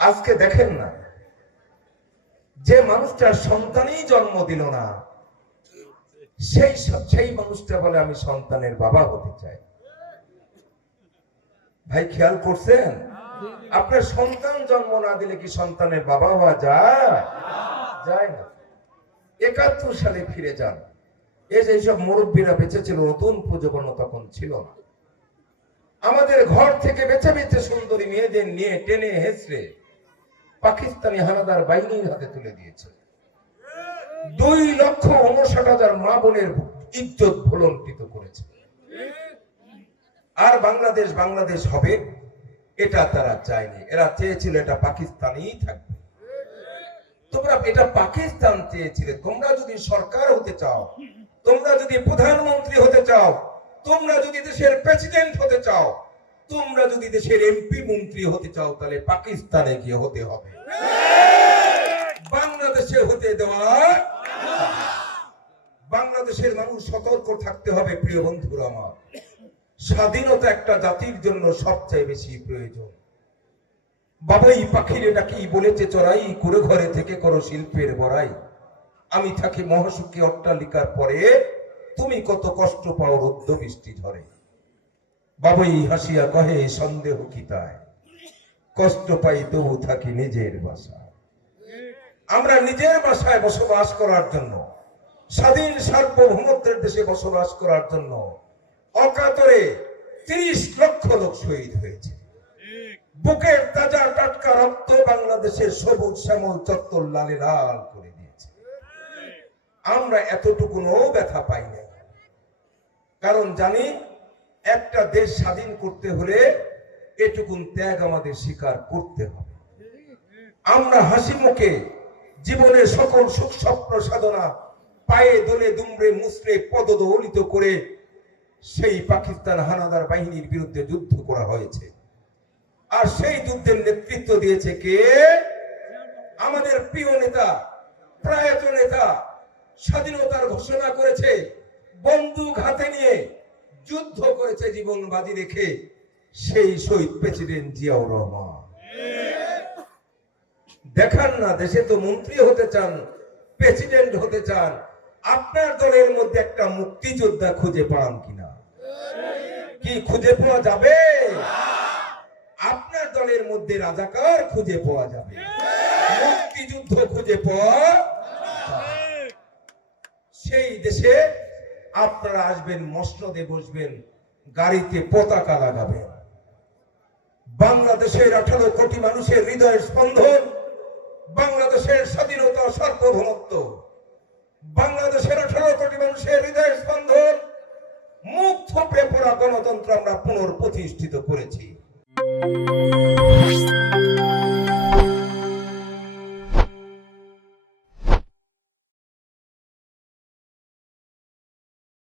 আজকে দেখেন না, যে মানুষটা সন্তানই জন্ম দিল না, সেই মানুষটা বলে আমি সন্তানের বাবা হতে চাই। ভাই খেয়াল করছেন? আপনার সন্তান জন্ম না দিলে কি সন্তানের বাবা হওয়া যায়? যায় না। ৭১ সালে ফিরে যান, এই যে সব মুরব্বীরা বেঁচে ছিল, নতুন প্রজন্ম তখন ছিল না। আমাদের ঘর থেকে বেছে বেছে সুন্দরী মেয়েদের নিয়ে টেনে হেসড়ে পাকিস্তানি হানাদার বাহিনীর হাতে তুলে দিয়েছে। ২,৫৯,০০০ মা বোনের ইজ্জত ভুলণ্ঠিত করেছে। আর বাংলাদেশ হবে এটা তারা চায়নি। এরা চেয়েছিল এটা পাকিস্তানই থাকবে। তোমরা এটা পাকিস্তান চেয়েছিলে। তোমরা যদি সরকার হতে চাও, তোমরা যদি প্রধানমন্ত্রী হতে চাও, তোমরা যদি দেশের প্রেসিডেন্ট হতে চাও, তোমরা যদি দেশের এমপি মন্ত্রী হতে চাও, তাহলে পাকিস্তানে গিয়ে হতে হবে, বাংলাদেশে হতে দেওয়া। বাংলাদেশের মানুষ সতর্ক থাকতে হবে। প্রিয় বন্ধুরা আমার, স্বাধীনতা একটা জাতির জন্য সবচেয়ে বেশি প্রয়োজন। বাবাই পাখির ডাকি বলেছে চড়াই, করে ঘরে থেকে করো শিল্পের বড়াই। আমি থাকি মহাসুখী অট্টালিকার পরে, তুমি কত কষ্ট পাও রৌদ্র বৃষ্টি ঝরে। বাবাই হাসিয়া কহে সন্দেহ কি তাই, কষ্ট পাই তবু থাকি নিজের বাসায়। আমরা নিজের বাসায় বসবাস করার জন্য, স্বাধীন সার্বভৌমত্বের দেশে বসবাস করার জন্য অকাতরে ৩০ লক্ষ লোক শহীদ হয়েছে। বুকের তাজা টাটকা রক্ত বাংলাদেশের সবুজ শ্যামল চত্বর লালে লাল করে দিয়েছে। আমরা এতটুকুও ব্যথা পাই না, কারণ জানি একটা দেশ স্বাধীন করতে হলে এটুকুন ত্যাগ আমাদের স্বীকার করতে হবে। আমরা হাসি মুখে জীবনের সকল সুখ স্বপ্ন সাধনা পায়ে দোলে দুমড়ে মুচড়ে পদদলিত করে সেই পাকিস্তান হানাদার বাহিনীর বিরুদ্ধে যুদ্ধ করা হয়েছে। আর সেই যুদ্ধের নেতৃত্ব দিয়েছে কে? আমাদের প্রিয় নেতা, প্রয়াত নেতা, স্বাধীনতার ঘোষণা করেছে, বন্দুক হাতে নিয়ে যুদ্ধ করেছে জীবন বাজি রেখে, সেই শহীদ প্রেসিডেন্ট জিয়াউর রহমান। দেখান না, দেশে তো মন্ত্রী হতে চান, প্রেসিডেন্ট হতে চান, আপনার দলের মধ্যে একটা মুক্তিযোদ্ধা খুঁজে পান কিনা? কি খুঁজে পাওয়া যাবে? আপনার দলের মধ্যে রাজাকার খুঁজে পাওয়া যাবে, মুক্তিযুদ্ধ খুঁজে পাওয়া। সেই দেশে আপনারা আসবেন, মসনদে বসবেন, গাড়িতে পতাকা লাগাবেন। বাংলাদেশের 18 কোটি মানুষের হৃদয়ের স্পন্দন, বাংলাদেশের স্বাধীনতা সার্বভৌমত্ব, বাংলাদেশের 18 কোটি মানুষের হৃদয়ের স্পন্দন, মুখ থুবড়ে পড়া গণতন্ত্র আমরা পুনঃপ্রতিষ্ঠিত করেছি।